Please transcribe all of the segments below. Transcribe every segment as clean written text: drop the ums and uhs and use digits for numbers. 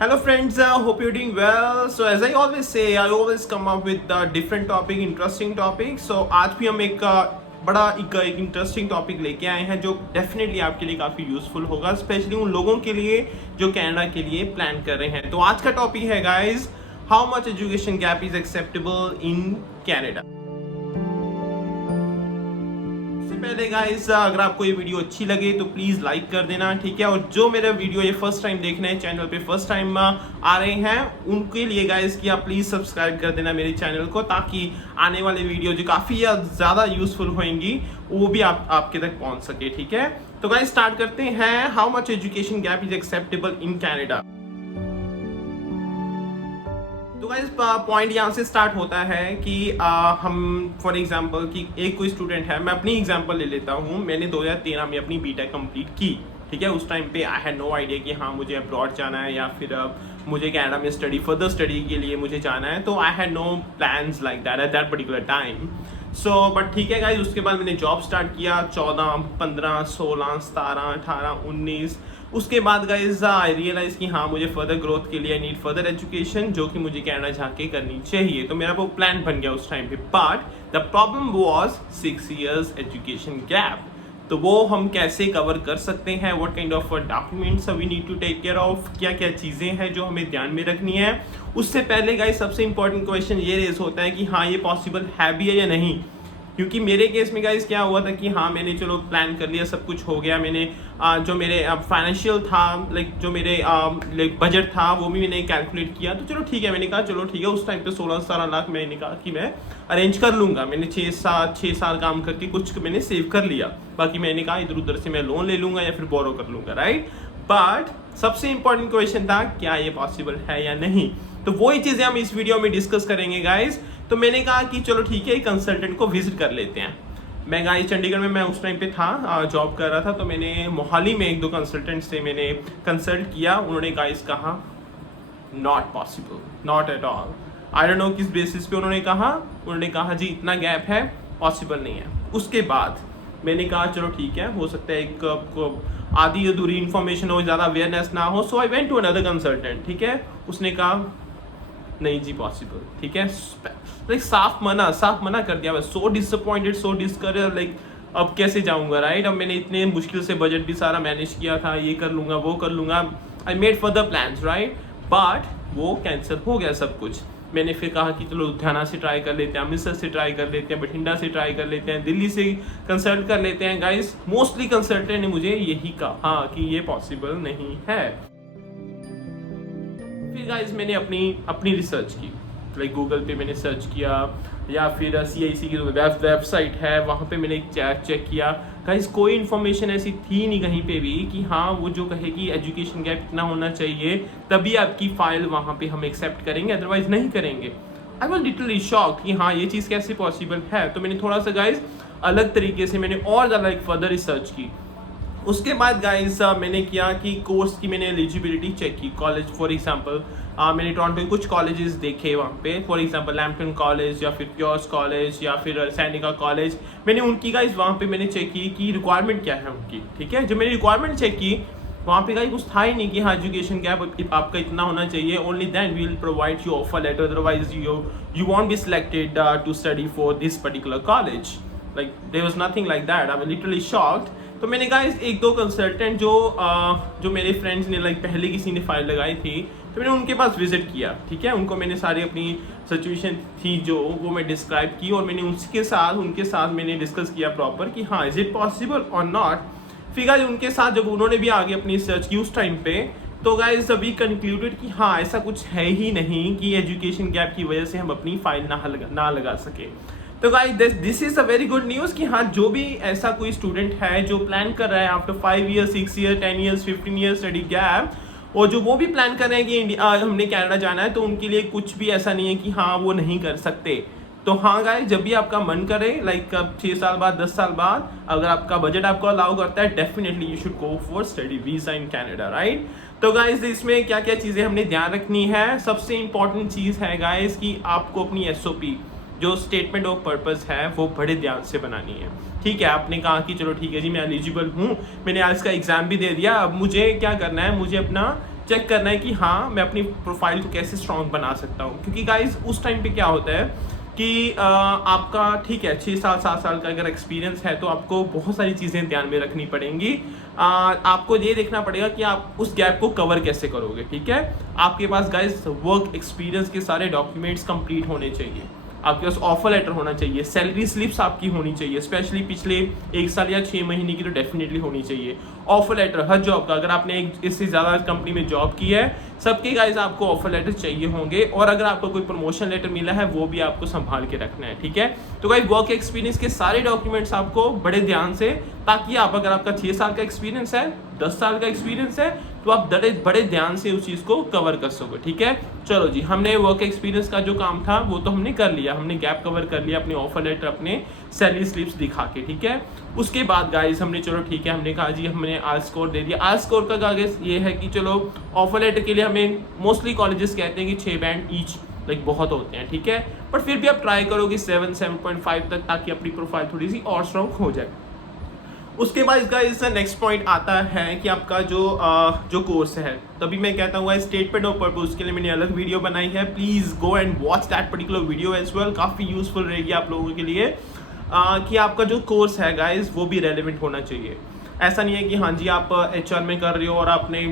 Hello friends, hope you're doing well. So as I always say, I always come up with different topic, interesting topic. So आज भी हम एक बड़ा एक interesting topic लेके आए हैं जो डेफिनेटली आपके लिए काफ़ी यूजफुल होगा, स्पेशली उन लोगों के लिए जो कनाडा के लिए प्लान कर रहे हैं। तो आज का टॉपिक है guys, how much education gap is acceptable in Canada. पहले गाइस, अगर आपको ये वीडियो अच्छी लगे तो प्लीज लाइक कर देना, ठीक है। और जो मेरा वीडियो ये फर्स्ट टाइम देख रहे हैं, चैनल पे फर्स्ट टाइम आ रहे हैं, उनके लिए गाइस कि आप प्लीज सब्सक्राइब कर देना मेरे चैनल को, ताकि आने वाले वीडियो जो काफी ज्यादा यूजफुल होंगी वो भी आपके तक पहुंच सके, ठीक है। तो गाइस स्टार्ट करते हैं। How much education gap is acceptable in Canada. तो गाइस पॉइंट यहाँ से स्टार्ट होता है कि हम फॉर एग्जांपल कि एक कोई स्टूडेंट है, मैं अपनी एग्जांपल ले लेता हूँ। मैंने 2013 में अपनी बीटेक कंप्लीट की, ठीक है। उस टाइम पे आई हैड नो आइडिया कि हाँ मुझे अब्रॉड जाना है या फिर मुझे कनाडा में फर्दर स्टडी के लिए मुझे जाना है। तो I had no plans like that at that particular time. So but ठीक है गाइस, उसके बाद मैंने जॉब स्टार्ट किया 14, 15, 16, 17, 18, 19। उसके बाद गाइज आई रियलाइज कि हाँ मुझे फर्दर ग्रोथ के लिए आई नीड फर्दर एजुकेशन, जो कि मुझे कनाडा जाके करनी चाहिए। तो मेरा वो प्लान बन गया उस टाइम पे। But the problem was 6 years education gap. तो वो हम कैसे कवर कर सकते हैं, what kind of documents we need to take care of, क्या क्या चीज़ें हैं जो हमें ध्यान में रखनी है। उससे पहले गाइज सबसे इंपॉर्टेंट क्वेश्चन ये रेज होता है कि हाँ ये पॉसिबल है भी है या नहीं। क्योंकि मेरे केस में गाइस क्या हुआ था कि हाँ मैंने चलो प्लान कर लिया, सब कुछ हो गया। मैंने जो मेरे फाइनेंशियल था, लाइक जो मेरे लाइक बजट था वो भी मैंने कैलकुलेट किया। तो चलो ठीक है, मैंने कहा चलो ठीक है। उस टाइम पे 16-17 लाख मैंने कहा कि मैं अरेंज कर लूँगा। मैंने 6 साल काम करके कुछ मैंने सेव कर लिया। बाकी मैंने कहा इधर उधर से मैं लोन ले लूँगा या फिर बोरो कर लूँगा, राइट। बट सबसे इंपॉर्टेंट क्वेश्चन था क्या ये पॉसिबल है या नहीं। तो वही चीज़ें हम इस वीडियो में डिस्कस करेंगे गाइज। तो मैंने कहा कि चलो ठीक है, एक कंसल्टेंट को विजिट कर लेते हैं। मैं गाइस चंडीगढ़ में मैं उस टाइम पे था, जॉब कर रहा था। तो मैंने मोहाली में 1-2 कंसल्टेंट से मैंने कंसल्ट किया। उन्होंने गाइस कहा not possible, not at all. I don't know किस बेसिस पे उन्होंने कहा जी इतना गैप है, पॉसिबल नहीं है। उसके बाद मैंने कहा चलो ठीक है, हो सकता है एक आधी अधूरी इन्फॉर्मेशन हो, ज़्यादा अवेयरनेस ना हो। So I went to another consultant, ठीक है। उसने कहा नहीं जी पॉसिबल, ठीक है। लाइक साफ मना कर दिया। सो डिसअपॉइंटेड, सो डिस्करेज, लाइक अब कैसे जाऊंगा, राइट। अब मैंने इतने मुश्किल से बजट भी सारा मैनेज किया था, ये कर लूंगा वो कर लूंगा, I made further plans, right. But वो कैंसिल हो गया सब कुछ। मैंने फिर कहा कि चलो लुधियाना से ट्राई कर लेते हैं, अमृतसर से ट्राई कर लेते हैं, बठिंडा से ट्राई कर लेते हैं, दिल्ली से कंसल्ट कर लेते हैं। गाइस मोस्टली कंसल्टेंट ने मुझे यही कहा कि ये पॉसिबल नहीं है। फिर गाइस मैंने अपनी रिसर्च की, लाइक गूगल पे मैंने सर्च किया या फिर CIC की वेबसाइट है वहाँ पे मैंने चेक किया। गाइस कोई इन्फॉर्मेशन ऐसी थी नहीं कहीं पे भी कि हाँ वो जो कहे कि एजुकेशन गैप इतना होना चाहिए तभी आपकी फाइल वहाँ पे हम एक्सेप्ट करेंगे, अदरवाइज नहीं करेंगे। आई वॉज लिटरली शॉक कि हाँ ये चीज़ कैसे पॉसिबल है। तो मैंने थोड़ा सा गाइस अलग तरीके से मैंने और ज़्यादा एक फर्दर रिसर्च की। उसके बाद गाइस मैंने किया कि कोर्स की मैंने एलिजिबिलिटी चेक की। कॉलेज फॉर एग्जांपल मैंने टोरंटो के कुछ कॉलेजेस देखे वहाँ पे, फॉर एग्जांपल लैम्पटन कॉलेज या फिर प्योर्स कॉलेज या फिर सैनिका कॉलेज। मैंने उनकी गाइस वहाँ पे मैंने चेक की कि रिक्वायरमेंट क्या है उनकी, ठीक है। जब मैंने रिक्वायरमेंट चेक की वहाँ पे गाइस कुछ था ही नहीं कि हाँ एजुकेशन गैप आपका इतना होना चाहिए, only then we will provide you offer letter, otherwise you won't be selected to study for this particular college. Like there was nothing like that. I was literally shocked. तो मैंने कहा 1-2 consultant जो मेरे friends ने like पहले किसी ने file लगाई थी, तो मैंने उनके पास विजिट किया, ठीक है। उनको मैंने सारी अपनी सिचुएशन थी जो वो मैं डिस्क्राइब की और मैंने उनके साथ मैंने डिस्कस किया प्रॉपर कि हाँ इज इट पॉसिबल और नॉट। फिर गाइस उनके साथ जब उन्होंने भी आगे अपनी रिसर्च की उस टाइम पे, तो गाइस अभी कंक्लूडेड कि हाँ ऐसा कुछ है ही नहीं कि एजुकेशन गैप की वजह से हम अपनी फाइल ना लगा सके। तो guys this is a very good news कि हाँ जो भी ऐसा कोई स्टूडेंट है जो प्लान कर रहा है after 5 years, 6 years, 10 years, 15 years study gap, और जो वो भी प्लान कर रहे हैं कि हमने कनाडा जाना है, तो उनके लिए कुछ भी ऐसा नहीं है कि हाँ वो नहीं कर सकते। तो हाँ गाइस जब भी आपका मन करे, लाइक 6 साल बाद 10 साल बाद, अगर आपका बजट आपको अलाउ करता है, definitely you should go for study visa in Canada, right. तो गाइस इसमें क्या क्या चीज़ें हमने ध्यान रखनी है। सबसे इंपॉर्टेंट चीज़ है गाइस कि आपको अपनी SOP जो स्टेटमेंट ऑफ पर्पस है वो बड़े ध्यान से बनानी है, ठीक है। आपने कहा कि चलो ठीक है जी मैं एलिजिबल हूँ, मैंने आज का एग्जाम भी दे दिया, अब मुझे क्या करना है, मुझे अपना चेक करना है कि हाँ मैं अपनी प्रोफाइल को कैसे स्ट्रॉन्ग बना सकता हूँ। क्योंकि गाइज उस टाइम पे क्या होता है कि आपका ठीक है 6 साल 7 साल का अगर एक्सपीरियंस है तो आपको बहुत सारी चीज़ें ध्यान में रखनी पड़ेंगी। आपको ये देखना पड़ेगा कि आप उस गैप को कवर कैसे करोगे, ठीक है। आपके पास गाइज वर्क एक्सपीरियंस के सारे डॉक्यूमेंट्स कंप्लीट होने चाहिए, आपके पास ऑफर लेटर होना चाहिए, सैलरी स्लिप्स आपकी होनी चाहिए, स्पेशली पिछले 1 साल या 6 महीने की तो डेफिनेटली होनी चाहिए। ऑफर लेटर हर जॉब का, अगर आपने इससे ज़्यादा कंपनी में जॉब की है सबके गाइज आपको ऑफर लेटर चाहिए होंगे, और अगर आपको कोई प्रमोशन लेटर मिला है वो भी आपको संभाल के रखना है, ठीक है। तो गाइज वर्क एक्सपीरियंस के सारे डॉक्यूमेंट्स आपको बड़े ध्यान से, ताकि आप अगर आपका 6 साल का एक्सपीरियंस है 10 साल का एक्सपीरियंस है तो आप बड़े ध्यान से उस चीज़ को कवर कर सकोगे, ठीक है। चलो जी, हमने वर्क एक्सपीरियंस का जो काम था वो तो हमने कर लिया, हमने गैप कवर कर लिया अपने ऑफर लेटर अपने सैलरी स्लिप्स दिखा के, ठीक है। उसके बाद गाइस हमने चलो ठीक है, हमने कहा जी हमने आल स्कोर दे दिया। आल स्कोर का कागज ये है कि चलो ऑफर लेटर के लिए हमें मोस्टली कॉलेजेस कहते हैं कि 6 बैंड ईच लाइक बहुत होते हैं, ठीक है। पर फिर भी आप ट्राई करोगे 7.5 तक, ताकि अपनी प्रोफाइल थोड़ी सी और स्ट्रॉन्ग हो जाए। उसके बाद इसका नेक्स्ट पॉइंट आता है कि आपका जो कोर्स है, तभी मैं कहता हूँ स्टेट पे नो पर्पस, उसके लिए मैंने अलग वीडियो बनाई है, please go and watch that particular video as well. काफ़ी यूजफुल रहेगी आप लोगों के लिए कि आपका जो कोर्स है गाइज वो भी रेलिवेंट होना चाहिए। ऐसा नहीं है कि हाँ जी आप HR में कर रहे हो और आपने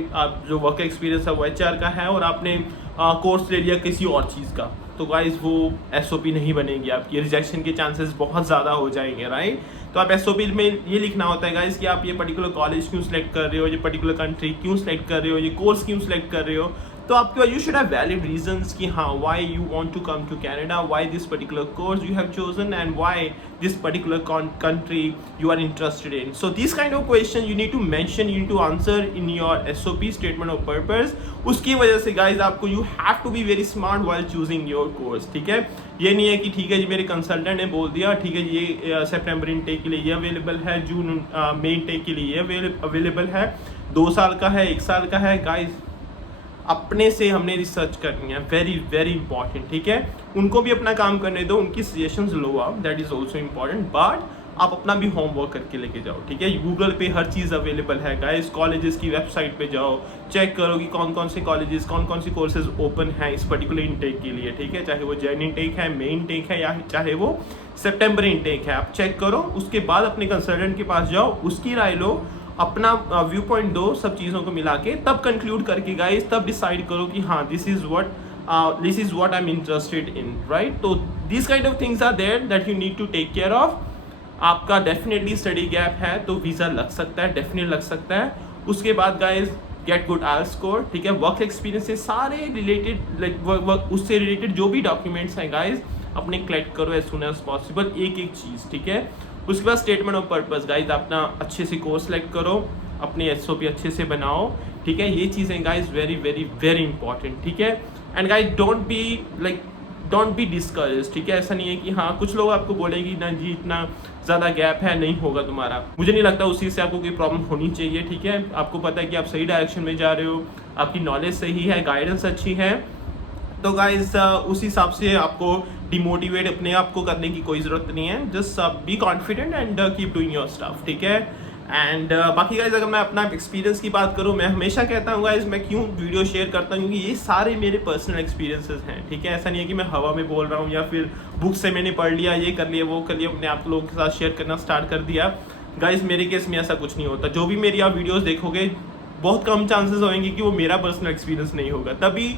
जो वर्क एक्सपीरियंस है वो HR का है और आपने कोर्स ले लिया किसी और चीज़ का, तो गाइज वो SOP नहीं बनेगी, आपकी रिजेक्शन के चांसेस बहुत ज़्यादा हो जाएंगे, राइट। तो आप SOP में ये लिखना होता है गाइज कि आप ये पर्टिकुलर कॉलेज क्यों सिलेक्ट कर रहे हो, ये पर्टिकुलर कंट्री क्यों सिलेक्ट कर रहे हो, ये कोर्स क्यों सिलेक्ट कर रहे हो। तो आपके पास you should have valid reasons कि हाँ why you want to come to Canada, why this particular course you have chosen and why this particular country you are interested in. So this kind of question you need to mention, you need to answer in your SOP statement of purpose. उसकी वजह से guys आपको you have to be very smart while choosing your course, ठीक है। ये नहीं है कि ठीक है जी मेरे कंसल्टेंट ने बोल दिया ठीक है ये सितंबर इनटेक के लिए ये अवेलेबल है, जून मई इनटेक के लिए ये अवेलेबल है, 2 साल का है 1 साल का है। गाइज अपने से हमने रिसर्च करनी है, वेरी वेरी इंपॉर्टेंट, ठीक है। उनको भी अपना काम करने दो, उनकी सजेशंस लो आप, that is also important, but आप अपना भी होमवर्क करके लेके जाओ, ठीक है। गूगल पे हर चीज़ अवेलेबल है गाइस, कॉलेजेस की वेबसाइट पे जाओ, चेक करो कि कौन कौन से कॉलेजेस कौन कौन सी कोर्सेज ओपन हैं इस पर्टिकुलर इनटेक के लिए, ठीक है। चाहे वो जैन इनटेक है, मई इनटेक है, या चाहे वो सितंबर इनटेक है, आप चेक करो। उसके बाद अपने कंसल्टेंट के पास जाओ, उसकी राय लो, अपना व्यू पॉइंट दो, सब चीज़ों को मिला के तब कंक्लूड करके गाइस तब डिसाइड करो कि हाँ this is what I am interested in, right. तो this kind of things are there that you need to take care of. आपका डेफिनेटली स्टडी गैप है तो वीज़ा लग सकता है, डेफिनेटली लग सकता है। उसके बाद गाइज गेट गुड आल स्कोर, ठीक है। वर्क एक्सपीरियंस से सारे रिलेटेड लाइक उससे रिलेटेड जो भी डॉक्यूमेंट्स हैं गाइज अपने कलेक्ट करो एज सुन एज पॉसिबल, एक एक चीज़, ठीक है। उसके बाद स्टेटमेंट ऑफ पर्पस गाइज अपना अच्छे से कोर्स सेलेक्ट करो, अपने SOP अच्छे से बनाओ, ठीक है। ये चीज़ें guys very very very important, ठीक है। And guys don't be discourage, ठीक है। ऐसा नहीं है कि हाँ कुछ लोग आपको बोलेंगे ना जी इतना ज़्यादा गैप है नहीं होगा तुम्हारा, मुझे नहीं लगता उस चीज़ से आपको कोई प्रॉब्लम होनी चाहिए, ठीक है। आपको पता है कि आप सही डायरेक्शन में जा रहे हो, आपकी नॉलेज सही है, गाइडेंस अच्छी है, तो गाइज उस हिसाब से आपको डिमोटिवेट अपने आप को करने की कोई ज़रूरत नहीं है। Just be confident and keep doing your stuff, ठीक है। एंड बाकी गाइज अगर मैं अपना एक्सपीरियंस की बात करूँ, मैं हमेशा कहता हूँ गाइज मैं क्यों वीडियो शेयर करता हूँ क्योंकि ये सारे मेरे पर्सनल एक्सपीरियंसेस हैं, ठीक है। ऐसा नहीं है कि मैं हवा में बोल रहा हूँ या फिर बुक से मैंने पढ़ लिया, ये कर लिया वो कर लिया, अपने आप लोगों के साथ शेयर करना स्टार्ट कर दिया। गाइज मेरे केस में ऐसा कुछ नहीं होता, जो भी मेरी आप वीडियोज़ देखोगे बहुत कम चांसेस होंगे कि वो मेरा पर्सनल एक्सपीरियंस नहीं होगा, तभी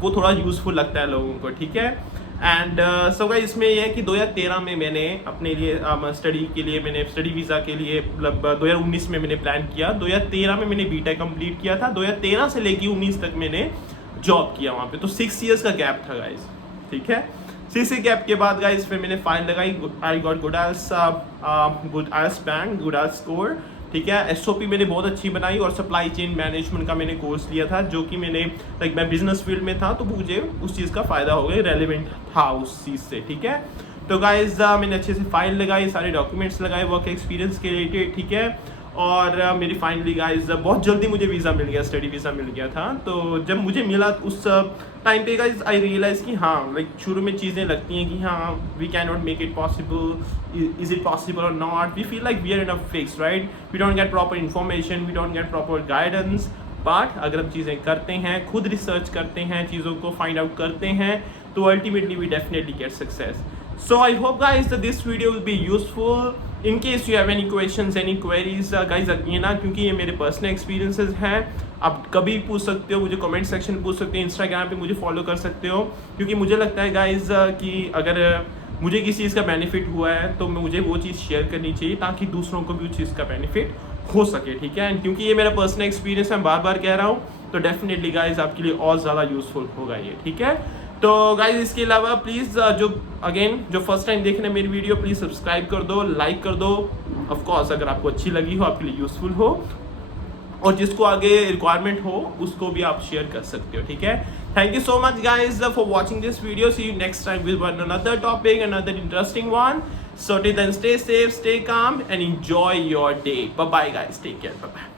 वो थोड़ा यूज़फुल लगता है लोगों को, ठीक है। एंड सो गाइस इसमें यह है कि 2013 में मैंने अपने लिए स्टडी के लिए मैंने स्टडी वीज़ा के लिए मतलब 2019 में मैंने प्लान किया, 2013 में मैंने BTech कंप्लीट किया था, 2013 से लेके 19 तक मैंने जॉब किया वहाँ पे, तो 6 ईयर्स का गैप था गाइस, ठीक है। 6 ईयर गैप के बाद गाइस फिर मैंने फाइल लगाई, I got good IELTS band, good IELTS score, ठीक है। SOP मैंने बहुत अच्छी बनाई और सप्लाई चेन मैनेजमेंट का मैंने कोर्स लिया था, जो कि मैंने लाइक मैं बिजनेस फील्ड में था तो मुझे उस चीज़ का फ़ायदा हो गया, रेलिवेंट था उस चीज़ से, ठीक है। तो गाइज मैंने अच्छे से फाइल लगाई, सारे डॉक्यूमेंट्स लगाए वर्क एक्सपीरियंस के रिलेटेड, ठीक है। और मेरी फाइनली गाइज बहुत जल्दी मुझे वीज़ा मिल गया, स्टडी वीज़ा मिल गया था। तो जब मुझे मिला उस टाइम पे गाइज आई रियलाइज़ कि हाँ लाइक शुरू में चीज़ें लगती हैं कि हाँ we can not make it possible, is it possible और not, we feel like we are in a fix, right, we don't get proper information, we don't get proper guidance, but अगर हम चीज़ें करते हैं, खुद रिसर्च करते हैं, चीज़ों को फाइंड आउट करते हैं, तो ultimately we definitely get success. So I hope guys that this video will be useful. In case you have any questions, any queries, guys ये ना, क्योंकि ये मेरे पर्सनल एक्सपीरियंसेस हैं, आप कभी पूछ सकते हो, मुझे कमेंट सेक्शन में पूछ सकते हो, इंस्टाग्राम पे मुझे फॉलो कर सकते हो, क्योंकि मुझे लगता है गाइज कि अगर मुझे किसी चीज़ का बेनिफिट हुआ है तो मुझे वो चीज़ शेयर करनी चाहिए ताकि दूसरों को भी उस चीज़ का बेनिफिट हो सके. ठीक है, एंड क्योंकि ये मेरा पर्सनल एक्सपीरियंस है, बार बार कह रहा हूँ, तो डेफिनेटली गाइज आपके लिए और ज़्यादा यूजफुल होगा ये. ठीक है, तो गाइज इसके अलावा प्लीज़ जो फर्स्ट टाइम देख रहे हैं मेरी वीडियो, प्लीज़ सब्सक्राइब कर दो, लाइक कर दो, ऑफ कोर्स अगर आपको अच्छी लगी हो, आपके लिए यूजफुल हो, और जिसको आगे रिक्वायरमेंट हो उसको भी आप शेयर कर सकते हो. ठीक है, thank you so much guys for watching this video. See you next time with one another topic, another interesting one. So till then, stay safe, stay calm, and enjoy your day. Bye bye guys, take care, bye bye.